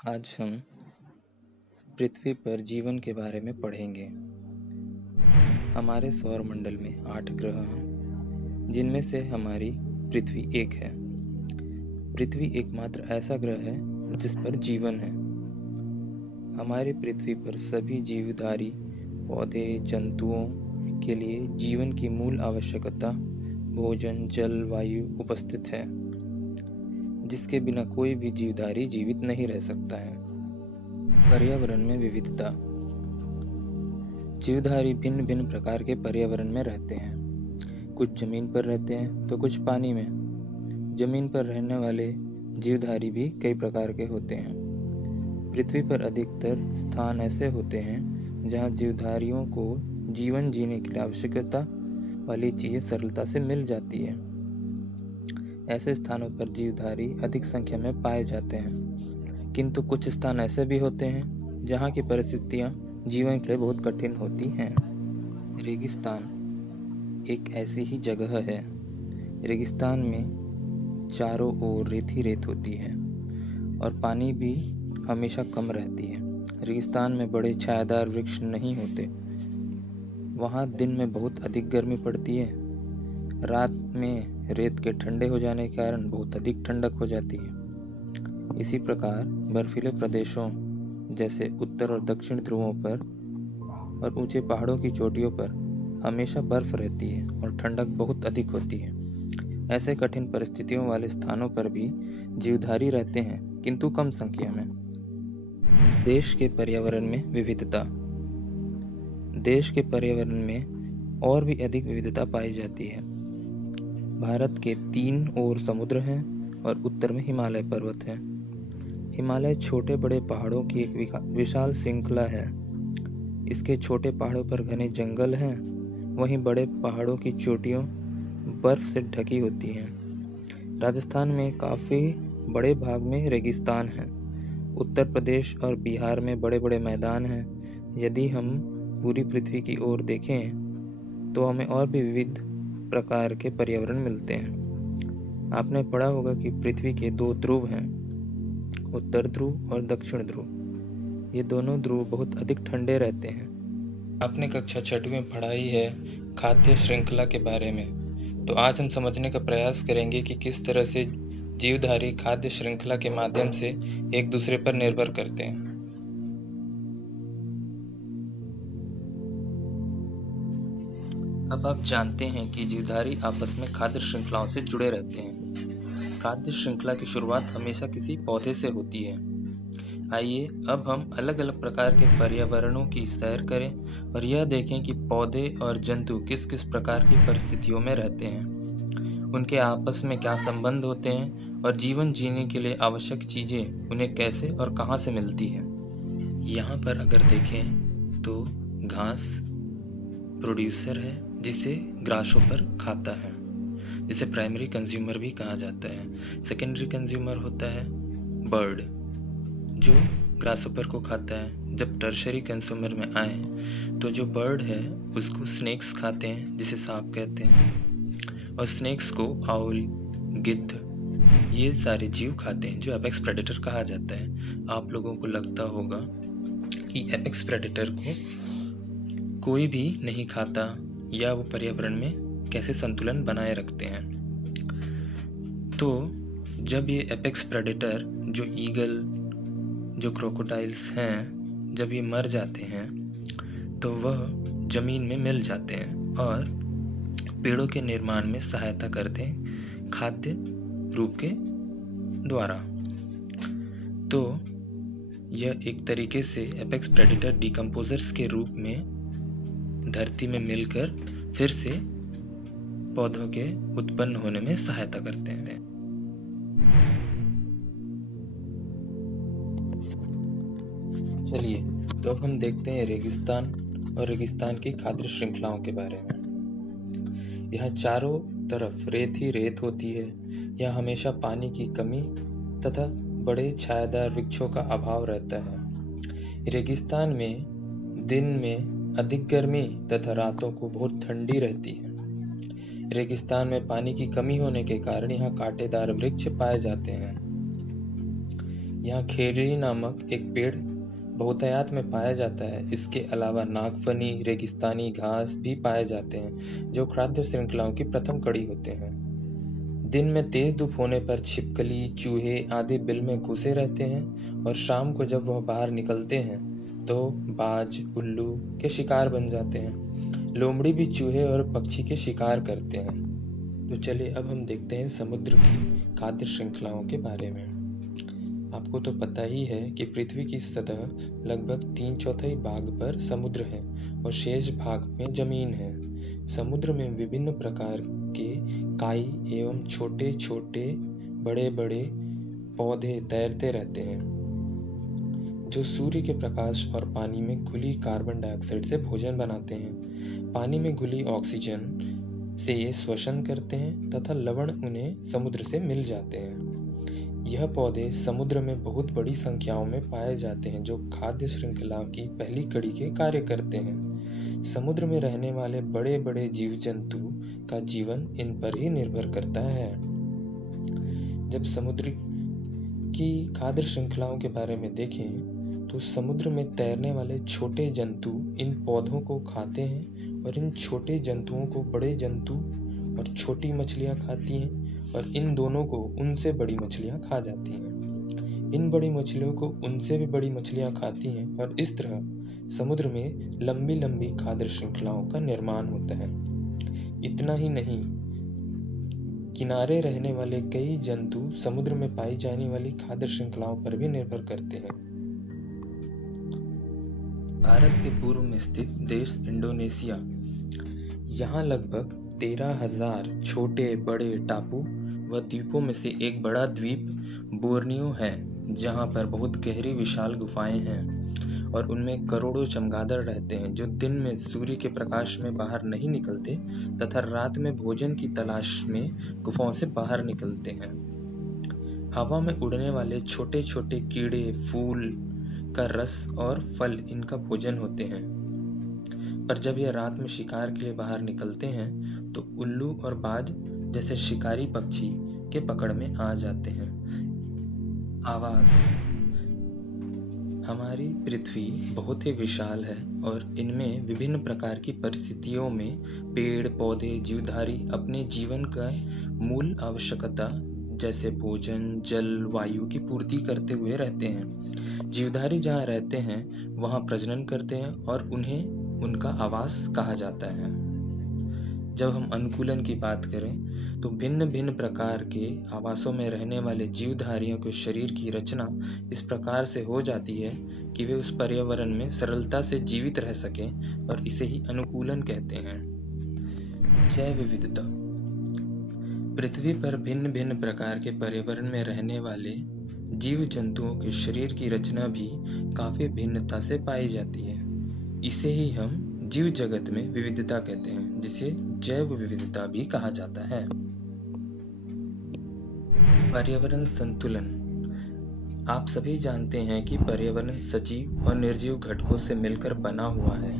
आज हम पृथ्वी पर जीवन के बारे में पढ़ेंगे। हमारे सौर मंडल में 8 ग्रह हैं, जिनमें से हमारी पृथ्वी एक है। पृथ्वी एकमात्र ऐसा ग्रह है जिस पर जीवन है। हमारी पृथ्वी पर सभी जीवधारी पौधे, जंतुओं के लिए जीवन की मूल आवश्यकता भोजन, जल, वायु उपस्थित है, जिसके बिना कोई भी जीवधारी जीवित नहीं रह सकता है। पर्यावरण में विविधता। जीवधारी भिन्न भिन्न प्रकार के पर्यावरण में रहते हैं। कुछ जमीन पर रहते हैं तो कुछ पानी में। जमीन पर रहने वाले जीवधारी भी कई प्रकार के होते हैं। पृथ्वी पर अधिकतर स्थान ऐसे होते हैं जहां जीवधारियों को जीवन जीने के लिए आवश्यकता वाली चीजें सरलता से मिल जाती है। ऐसे स्थानों पर जीवधारी अधिक संख्या में पाए जाते हैं, किंतु कुछ स्थान ऐसे भी होते हैं जहाँ की परिस्थितियाँ जीवन के लिए बहुत कठिन होती हैं। रेगिस्तान एक ऐसी ही जगह है। रेगिस्तान में चारों ओर रेत ही रेत होती है और पानी भी हमेशा कम रहती है। रेगिस्तान में बड़े छायादार वृक्ष नहीं होते। वहाँ दिन में बहुत अधिक गर्मी पड़ती है। रात में रेत के ठंडे हो जाने के कारण बहुत अधिक ठंडक हो जाती है। इसी प्रकार बर्फीले प्रदेशों जैसे उत्तर और दक्षिण ध्रुवों पर और ऊंचे पहाड़ों की चोटियों पर हमेशा बर्फ रहती है और ठंडक बहुत अधिक होती है। ऐसे कठिन परिस्थितियों वाले स्थानों पर भी जीवधारी रहते हैं, किंतु कम संख्या में। देश के पर्यावरण में विविधता। देश के पर्यावरण में और भी अधिक विविधता पाई जाती है। भारत के 3 ओर समुद्र हैं और उत्तर में हिमालय पर्वत है। हिमालय छोटे बड़े पहाड़ों की एक विशाल श्रृंखला है। इसके छोटे पहाड़ों पर घने जंगल हैं, वहीं बड़े पहाड़ों की चोटियों बर्फ से ढकी होती हैं। राजस्थान में काफ़ी बड़े भाग में रेगिस्तान है। उत्तर प्रदेश और बिहार में बड़े बड़े मैदान हैं। यदि हम पूरी पृथ्वी की ओर देखें तो हमें और भी विविध प्रकार के पर्यावरण मिलते हैं। आपने पढ़ा होगा कि पृथ्वी के 2 ध्रुव हैं, उत्तर ध्रुव और दक्षिण ध्रुव। ये दोनों ध्रुव बहुत अधिक ठंडे रहते हैं। आपने कक्षा 6वीं में पढ़ाई है खाद्य श्रृंखला के बारे में, तो आज हम समझने का प्रयास करेंगे कि किस तरह से जीवधारी खाद्य श्रृंखला के माध्यम से एक दूसरे पर निर्भर करते हैं। अब आप जानते हैं कि जीवधारी आपस में खाद्य श्रृंखलाओं से जुड़े रहते हैं। खाद्य श्रृंखला की शुरुआत हमेशा किसी पौधे से होती है। आइए अब हम अलग अलग प्रकार के पर्यावरणों की सैर करें और यह देखें कि पौधे और जंतु किस किस प्रकार की परिस्थितियों में रहते हैं, उनके आपस में क्या संबंध होते हैं और जीवन जीने के लिए आवश्यक चीजें उन्हें कैसे और कहाँ से मिलती हैं। यहाँ पर अगर देखें तो घास प्रोड्यूसर है जिसे ग्रासहोपर खाता है, जिसे प्राइमरी कंज्यूमर भी कहा जाता है। सेकेंडरी कंज्यूमर होता है बर्ड, जो ग्रासहोपर को खाता है। जब टर्शरी कंज्यूमर में आए तो जो बर्ड है उसको स्नेक्स खाते हैं, जिसे सांप कहते हैं, और स्नेक्स को आउल, गिद्ध, ये सारे जीव खाते हैं, जो एपेक्स प्रेडेटर कहा जाता है। आप लोगों को लगता होगा कि एपेक्स प्रेडेटर को कोई भी नहीं खाता या वो पर्यावरण में कैसे संतुलन बनाए रखते हैं। तो जब ये एपेक्स प्रेडेटर, जो ईगल, जो क्रोकोडाइल्स हैं, जब ये मर जाते हैं तो वह जमीन में मिल जाते हैं और पेड़ों के निर्माण में सहायता करते हैं खाद्य रूप के द्वारा। तो यह एक तरीके से एपेक्स प्रेडेटर डिकम्पोजर्स के रूप में धरती में मिलकर फिर से पौधों के उत्पन्न होने में सहायता करते हैं। चलिए तो अब हम देखते हैं रेगिस्तान और रेगिस्तान की खाद्य श्रृंखलाओं के बारे में। यह चारों तरफ रेत ही रेत होती है। यह हमेशा पानी की कमी तथा बड़े छायादार वृक्षों का अभाव रहता है। रेगिस्तान में दिन में अधिक गर्मी तथा रातों को बहुत ठंडी रहती है। रेगिस्तान में पानी की कमी होने के कारण यहाँ कांटेदार वृक्ष पाए जाते हैं। यहाँ खेरी नामक एक पेड़ बहुतायत में पाया जाता है। इसके अलावा नागफनी, रेगिस्तानी घास भी पाए जाते हैं, जो खाद्य श्रृंखलाओं की प्रथम कड़ी होते हैं। दिन में तेज धूप होने पर छिपकली, चूहे आदि बिल में घुसे रहते हैं और शाम को जब वह बाहर निकलते हैं तो बाज, उल्लू के शिकार बन जाते हैं। लोमड़ी भी चूहे और पक्षी के शिकार करते हैं। तो चलिए अब हम देखते हैं समुद्र की खाद्य श्रृंखलाओं के बारे में। आपको तो पता ही है कि पृथ्वी की सतह लगभग 3/4 भाग पर समुद्र है और शेष भाग में जमीन है। समुद्र में विभिन्न प्रकार के काई एवं छोटे छोटे बड़े बड़े पौधे तैरते रहते हैं, जो सूर्य के प्रकाश और पानी में घुली कार्बन डाइऑक्साइड से भोजन बनाते हैं। पानी में घुली ऑक्सीजन से ये श्वसन करते हैं तथा लवण उन्हें समुद्र से मिल जाते हैं। यह पौधे समुद्र में बहुत बड़ी संख्याओं में पाए जाते हैं, जो खाद्य श्रृंखला की पहली कड़ी के कार्य करते हैं। समुद्र में रहने वाले बड़े बड़े जीव जंतु का जीवन इन पर ही निर्भर करता है। जब समुद्र की खाद्य श्रृंखलाओं के बारे में देखें तो समुद्र में तैरने वाले छोटे जंतु इन पौधों को खाते हैं और इन छोटे जंतुओं को बड़े जंतु और छोटी मछलियां खाती हैं और इन दोनों को उनसे बड़ी मछलियां खा जाती हैं। इन बड़ी मछलियों को उनसे भी बड़ी मछलियां खाती हैं और इस तरह समुद्र में लंबी लंबी खाद्य श्रृंखलाओं का निर्माण होता है। इतना ही नहीं, किनारे रहने वाले कई जंतु समुद्र में पाई जाने वाली खाद्य श्रृंखलाओं पर भी निर्भर करते हैं। भारत के पूर्व में स्थित देश इंडोनेशिया, यहाँ लगभग 13,000 छोटे बड़े टापू व द्वीपों में से एक बड़ा द्वीप बोर्नियो है, जहाँ पर बहुत गहरी विशाल गुफाएं हैं और उनमें करोड़ों चमगादड़ रहते हैं, जो दिन में सूर्य के प्रकाश में बाहर नहीं निकलते तथा रात में भोजन की तलाश में गुफाओं से बाहर निकलते हैं। हवा में उड़ने वाले छोटे छोटे कीड़े, फूल का रस और फल इनका भोजन होते हैं। पर जब यह रात में शिकार के लिए बाहर निकलते हैं तो उल्लू और बाज जैसे शिकारी पक्षी के पकड़ में आ जाते हैं। आवास। हमारी पृथ्वी बहुत ही विशाल है और इनमें विभिन्न प्रकार की परिस्थितियों में पेड़ पौधे जीवधारी अपने जीवन का मूल आवश्यकता जैसे भोजन, जल, वायु की पूर्ति करते हुए रहते हैं। जीवधारी जहाँ रहते हैं वहाँ प्रजनन करते हैं और उन्हें उनका आवास कहा जाता है। जब हम अनुकूलन की बात करें तो भिन्न भिन्न प्रकार के आवासों में रहने वाले जीवधारियों के शरीर की रचना इस प्रकार से हो जाती है कि वे उस पर्यावरण में सरलता से जीवित रह सकें और इसे ही अनुकूलन कहते हैं। जैव विविधता। पृथ्वी पर भिन्न भिन्न प्रकार के पर्यावरण में रहने वाले जीव जंतुओं के शरीर की रचना भी काफी भिन्नता से पाई जाती है। इसे ही हम जीव जगत में विविधता कहते हैं, जिसे जैव विविधता भी कहा जाता है। पर्यावरण संतुलन। आप सभी जानते हैं कि पर्यावरण सजीव और निर्जीव घटकों से मिलकर बना हुआ है।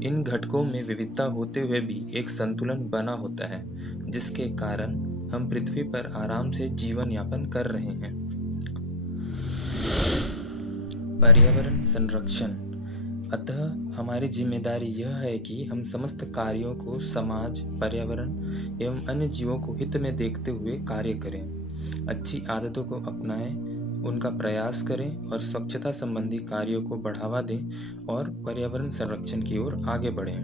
इन घटकों में विविधता होते हुए भी एक संतुलन बना होता है, जिसके कारण हम पृथ्वी पर आराम से जीवन यापन कर रहे हैं। पर्यावरण संरक्षण। अतः हमारी जिम्मेदारी यह है कि हम समस्त कार्यों को समाज, पर्यावरण एवं अन्य जीवों को हित में देखते हुए कार्य करें, अच्छी आदतों को अपनाएं, उनका प्रयास करें और स्वच्छता संबंधी कार्यों को बढ़ावा दें और पर्यावरण संरक्षण की ओर आगे बढ़ें।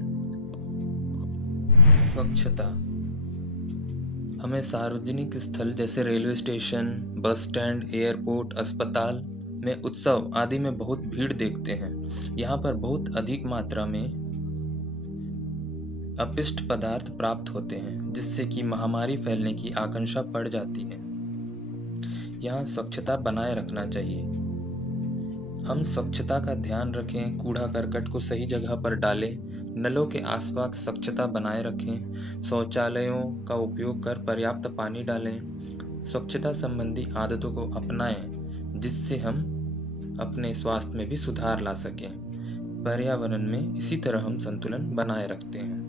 स्वच्छता। हमें सार्वजनिक स्थल जैसे railway station, bus stand, airport, अस्पताल में उत्सव आदि में बहुत भीड़ देखते हैं। यहाँ पर बहुत अधिक मात्रा में अपशिष्ट पदार्थ प्राप्त होते हैं, जिससे कि महामारी फैलने की आशंका बढ़ जाती है। यहाँ स्वच्छता बनाए रखना चाहिए। हम स्वच्छता का ध्यान रखें, कूड़ा करकट को सही जगह पर डालें, नलों के आसपास स्वच्छता बनाए रखें, शौचालयों का उपयोग कर पर्याप्त पानी डालें, स्वच्छता संबंधी आदतों को अपनाएं, जिससे हम अपने स्वास्थ्य में भी सुधार ला सकें। पर्यावरण में इसी तरह हम संतुलन बनाए रखते हैं।